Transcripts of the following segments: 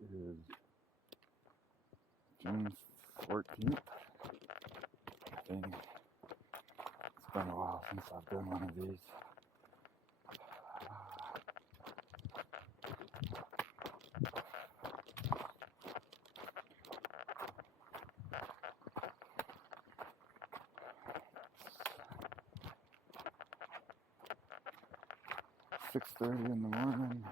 is June 14th, I think. It's been a while since I've done one of these. 6:30 in the morning.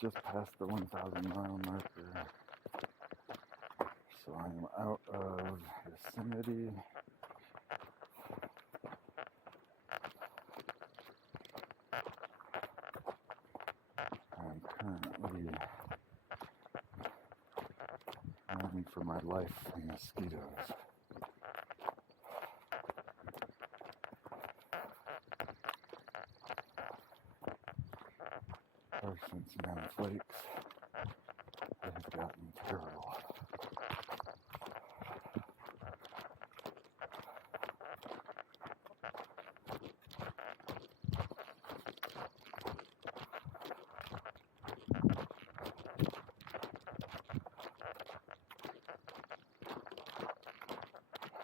Just past the 1,000-mile marker. So I'm out of Yosemite. I'm currently running for my life from mosquitoes. Ever since Mount Flakes, it has gotten terrible.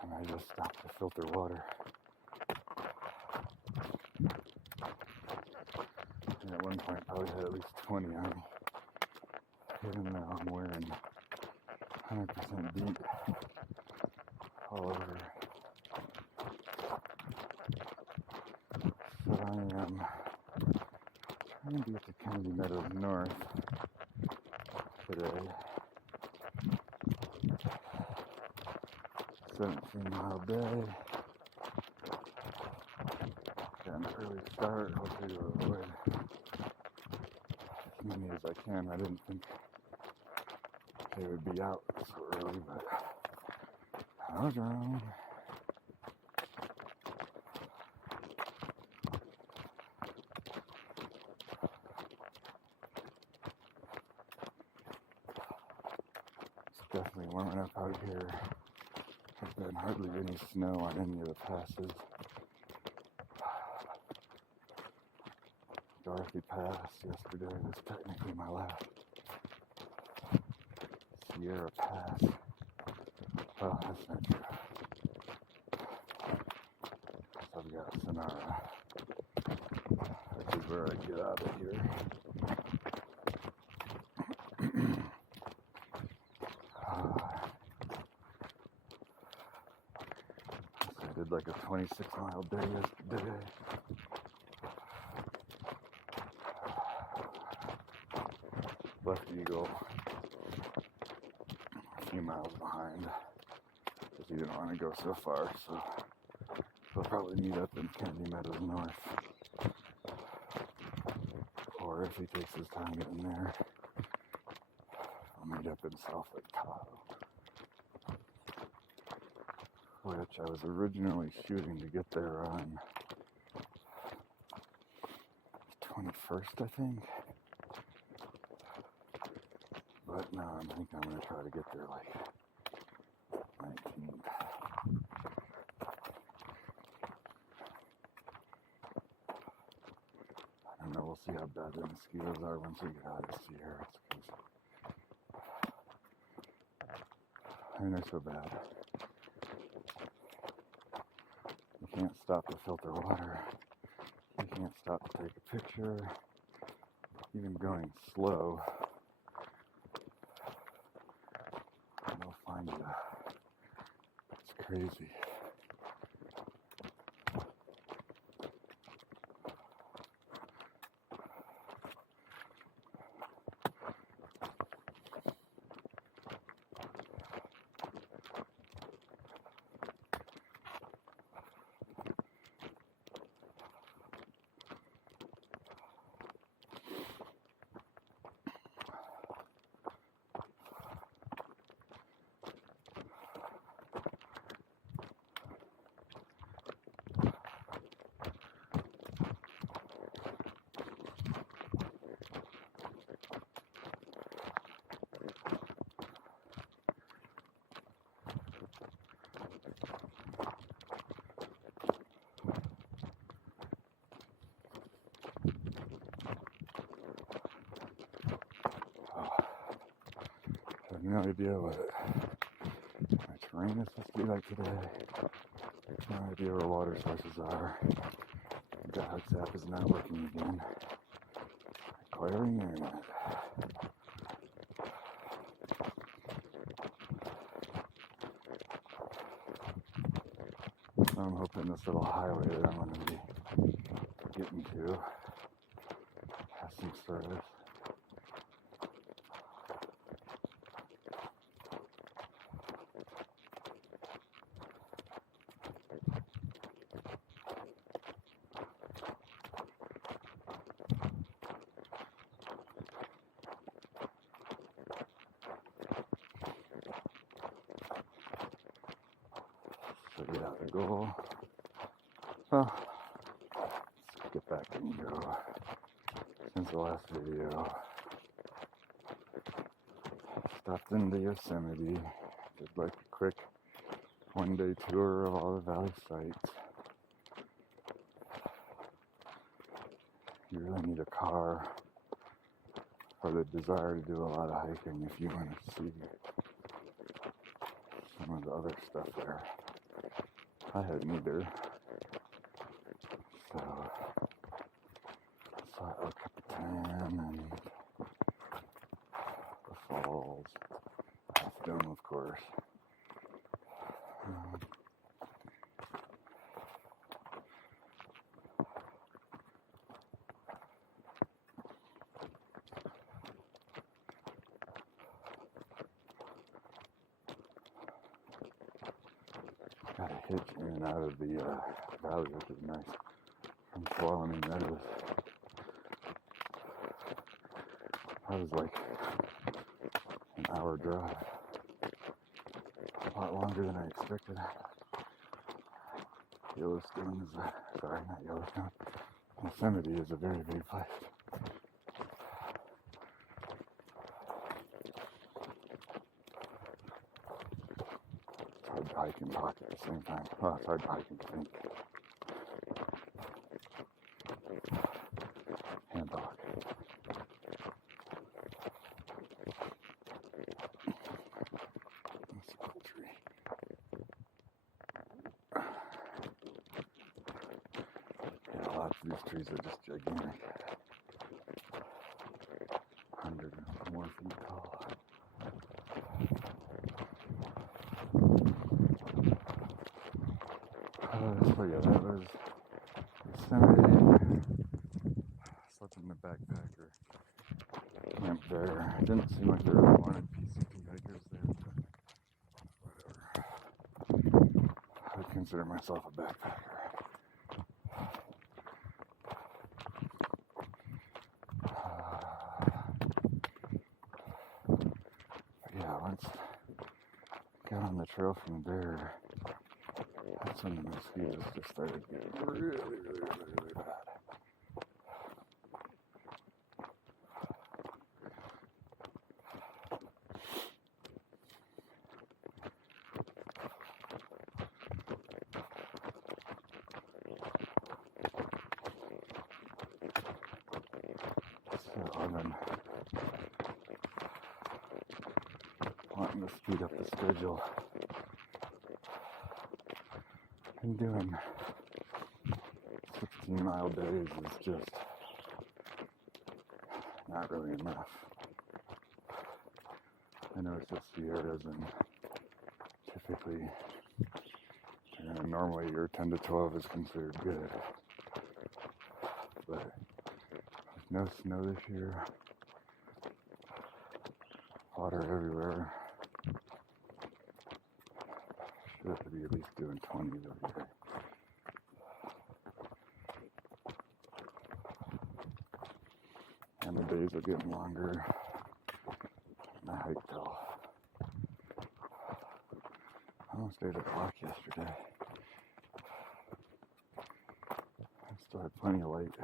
And I just stopped to filter water. And at one point, probably had at least 20 on me. Even though I'm wearing 100% DEET all over. So I am trying to get to Kennedy Meadows North today. 17-mile day. Got an early start, hopefully to avoid as many as I can. I didn't think they would be out so early, but I was wrong. It's definitely warming up out here. There's been hardly any snow on any of the passes. Dorothy Pass yesterday was technically my last. Sierra Pass. Well, that's not true. I've got Sonora, which is where I get out of here. So I did like a 26-mile day yesterday. Left Eagle a few miles behind because he didn't want to go so far, so we'll probably meet up in Kennedy Meadows North, or if he takes his time getting there, I'll meet up in South Lake Tahoe, which I was originally shooting to get there on the 21st, I think. But no, I think I'm going to try to get there like 19th. I don't know, we'll see how bad the mosquitoes are once we get out of the Sierras. I mean, they're so bad. You can't stop to filter water. You can't stop to take a picture. Even going slow, they'll find you. It's crazy. no idea what my terrain is supposed to be like today. No idea where water sources are. The Hooks app is not working again. Acquiring internet. So I'm hoping this little highway that I'm going to be getting to has some service. So yeah, the goal. Well, let's get back and go. Since the last video, stopped into Yosemite, did like a quick one-day tour of all the valley sites. You really need a car or the desire to do a lot of hiking if you want to see some of the other stuff there. I had neither. So saw El Capitan and the falls, Half Dome, of course. Got a hitch in and out of the valley, which is nice. From Tuolumne Meadows. That was like an hour drive. A lot longer than I expected. Yellowstone is sorry, not Yellowstone. Yosemite is a very big place. It's hard to hike and talk at the same time. Well, it's hard to hike and think. And talk. That's a cool tree. Yeah, lots of these trees are just gigantic. 100 or more feet tall. So yeah, that was Yosemite. Slept in the backpacker camp there. Didn't seem like they really wanted PCT hikers there, but whatever. I would consider myself a backpacker. Yeah, once got on the trail from there, that's when the mosquitoes just started getting really bad. So I've been wanting to speed up the schedule. And doing 16-mile days is just not really enough. I know it's just Sierras, and typically, normally your 10 to 12 is considered good. But with no snow this year, water everywhere, should have to be at least doing 20s every day. And the days are getting longer. And I hiked till almost 8 o'clock yesterday. I still had plenty of light.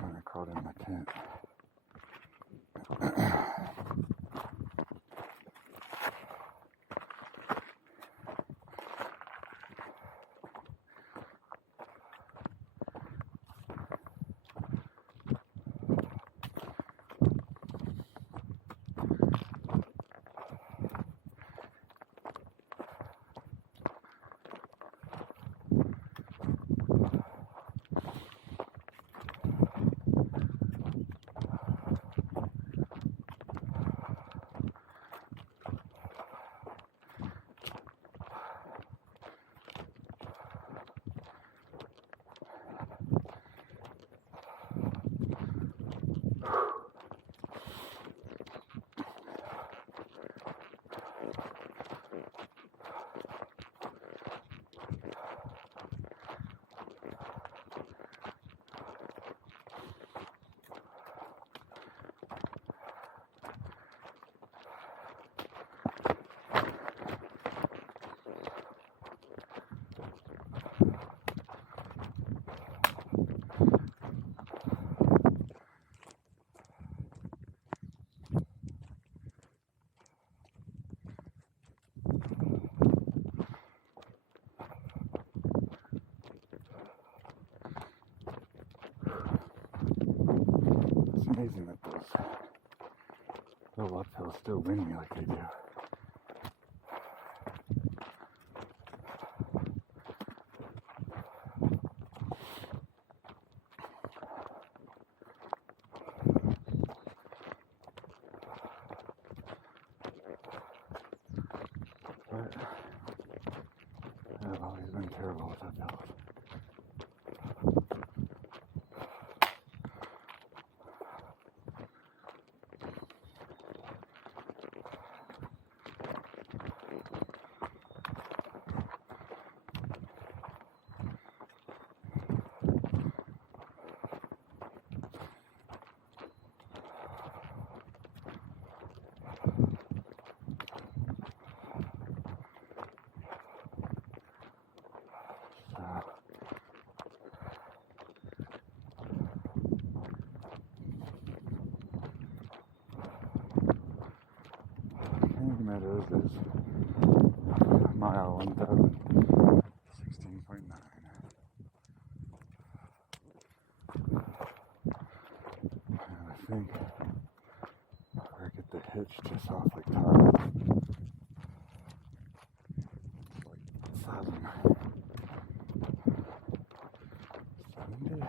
And I crawled in my tent. amazing that those little uphills still win me like they do. But I've always been terrible with uphills. Meadows is mile 1016.9. And I think where I get the hitch just off like top, it's like 1,070,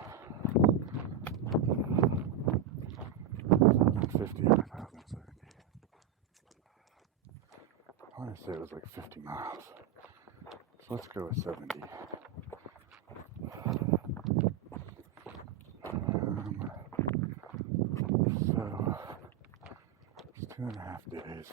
1,050, 1,070. I want to say it was like 50 miles. So let's go with 70. So it's 2.5 days.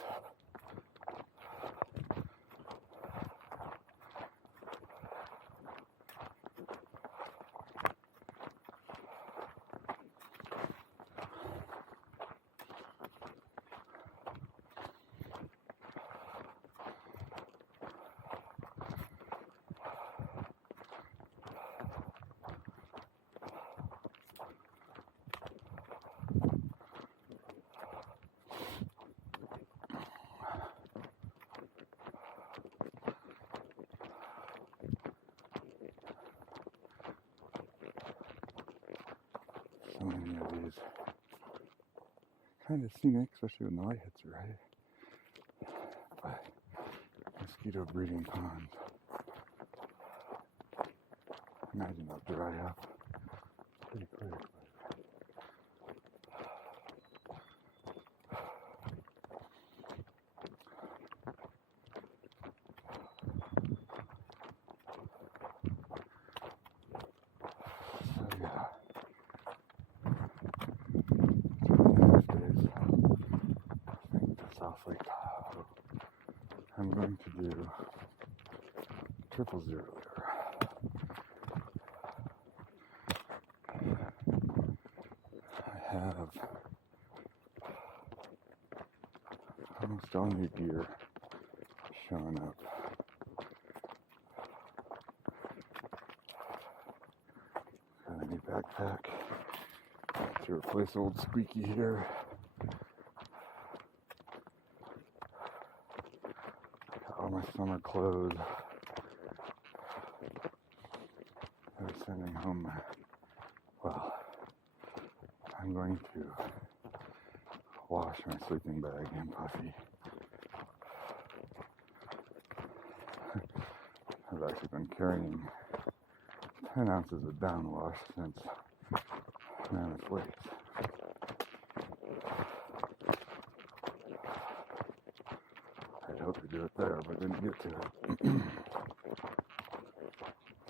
So many of these kind of scenic, especially when the light hits it right. But mosquito breeding ponds. Imagine they'll dry up pretty quick. So yeah. 2.5 days. I think to South Lake Tahoe. I'm going to do 000 there. I have almost all new gear showing up. Got a new backpack to replace old squeaky here. Got all my summer clothes. They're sending home my, well, I'm going to wash my sleeping bag and puffy. I've actually been carrying 10 ounces of downwash since Mammoth Lakes. I'd hoped to do it there, but didn't get to it.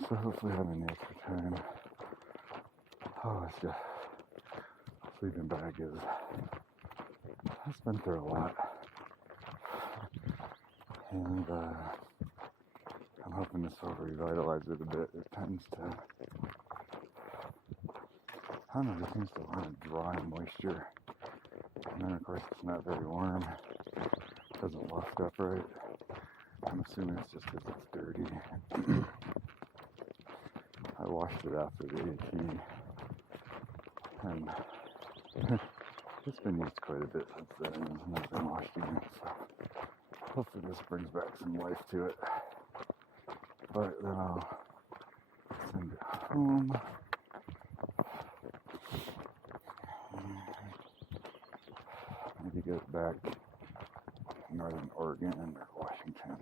So hopefully having the extra time. Oh, it's just, sleeping bag is, it's been through a lot. And I'm hoping this will revitalize it a bit. It tends to, I don't know, it seems to want to draw in moisture. And then of course it's not very warm. It doesn't waft up right. I'm assuming it's just because it's dirty. I washed it after the AT. And it's been used quite a bit since then and it's not been washed again. So hopefully this brings back some life to it. But then I'll send it home. get back to northern Oregon or Washington,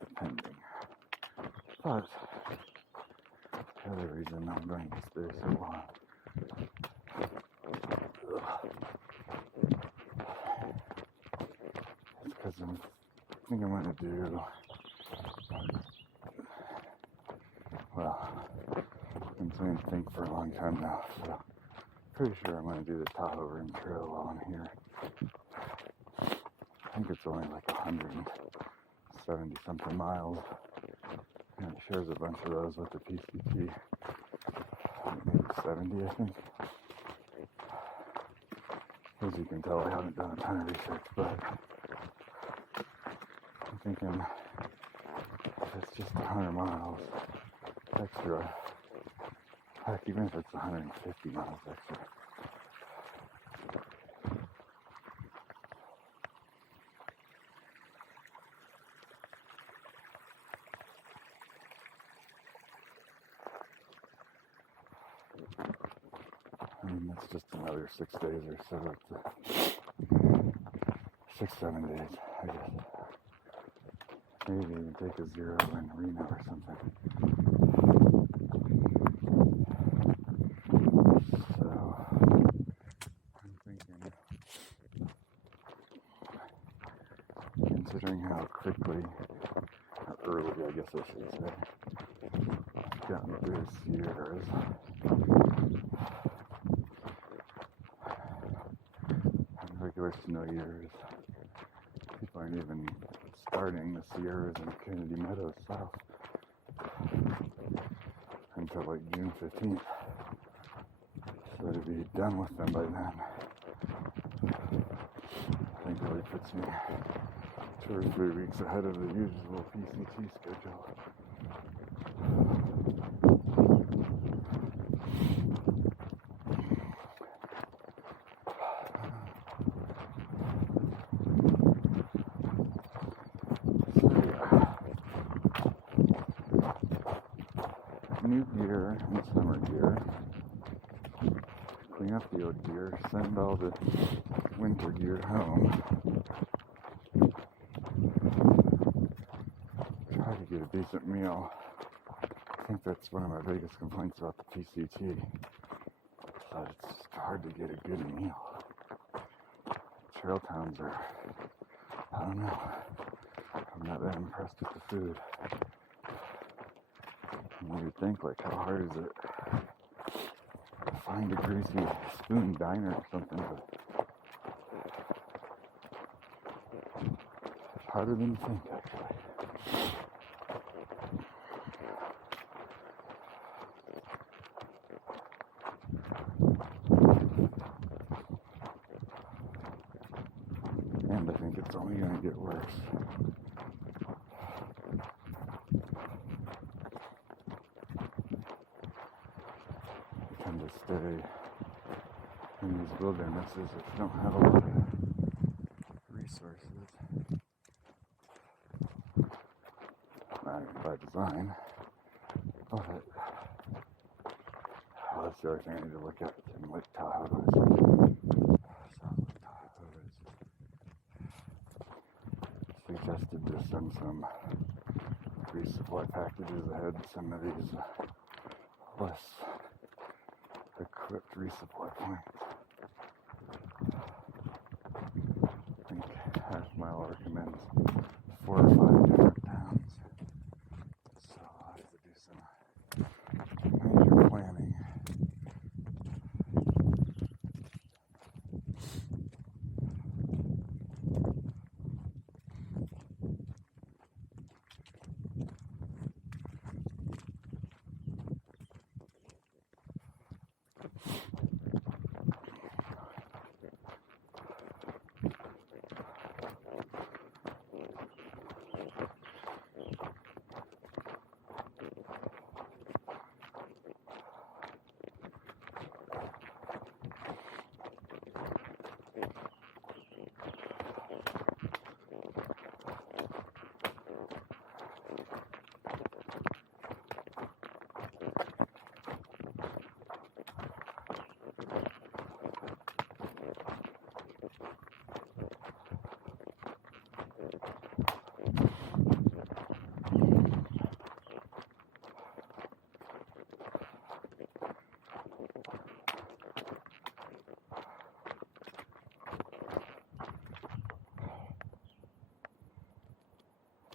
depending. But the other reason I'm going to stay so long is because I think I'm going to do, well, I've been trying to think for a long time now, so pretty sure I'm going to do the Tahoe Rim Trail while I'm here. I think it's only like 170 something miles, and it shares a bunch of those with the PCT, maybe 70 I think. As you can tell, I haven't done a ton of research, but I'm thinking if it's just 100 miles extra, heck, even if it's 150 miles extra, I mean, that's just another 6 days or so. It's 6-7 days, I guess. Maybe even take a zero in Reno or something. So, I'm thinking, considering how quickly, or early, I guess I should say, I've gotten through the Sierras, and regular snow years, people aren't even starting the Sierras and Kennedy Meadows south until like June 15th. So to be done with them by then, I think really puts me 2 or 3 weeks ahead of the usual PCT schedule. New gear and summer gear, clean up the old gear, send all the winter gear home, try to get a decent meal. I think that's one of my biggest complaints about the PCT, that it's just hard to get a good meal. Trail towns are, I don't know, I'm not that impressed with the food. You would think, like, how hard is it to find a greasy spoon diner or something, but it's harder than you think, actually. And I think it's only going to get worse. To stay in these wildernesses if you don't have a lot of resources. Not even by design, but that's the other thing I need to look at in Lake Tahoe. South Lake Tahoe is suggested to send some resupply packages ahead to some of these less equipped resupply points. I think Half Mile recommends 4 or 5 different towns, so I'll have to do some major planning.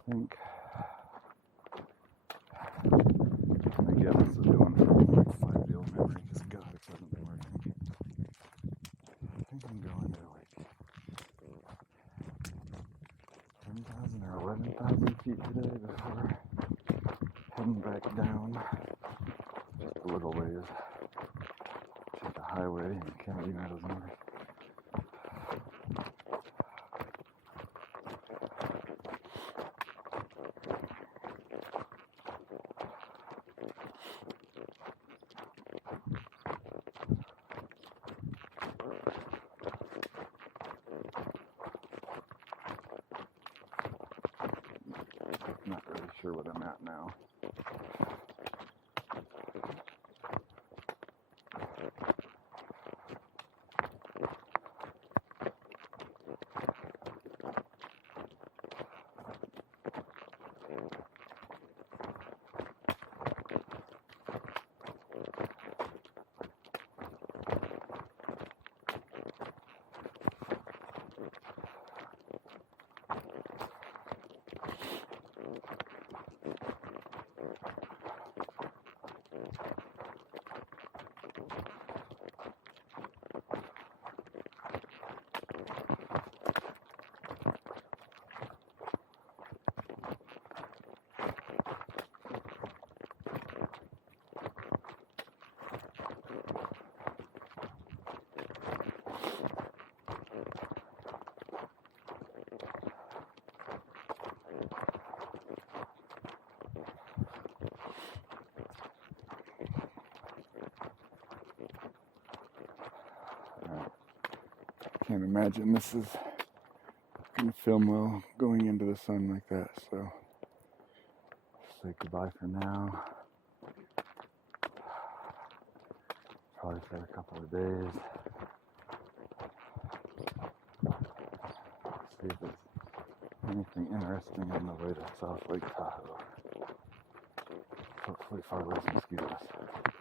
think again, this is going from like 5-year memory because God, it hasn't been working. I think I'm going to like 10,000 or 11,000 feet today before heading back down just a little ways to the highway in Kennedy Meadows North. Not really sure what I'm at now. Can't imagine this is going to film well going into the sun like that, so say goodbye for now. Probably for a couple of days. See if there's anything interesting on the way to South Lake Tahoe. Hopefully far less mosquitoes.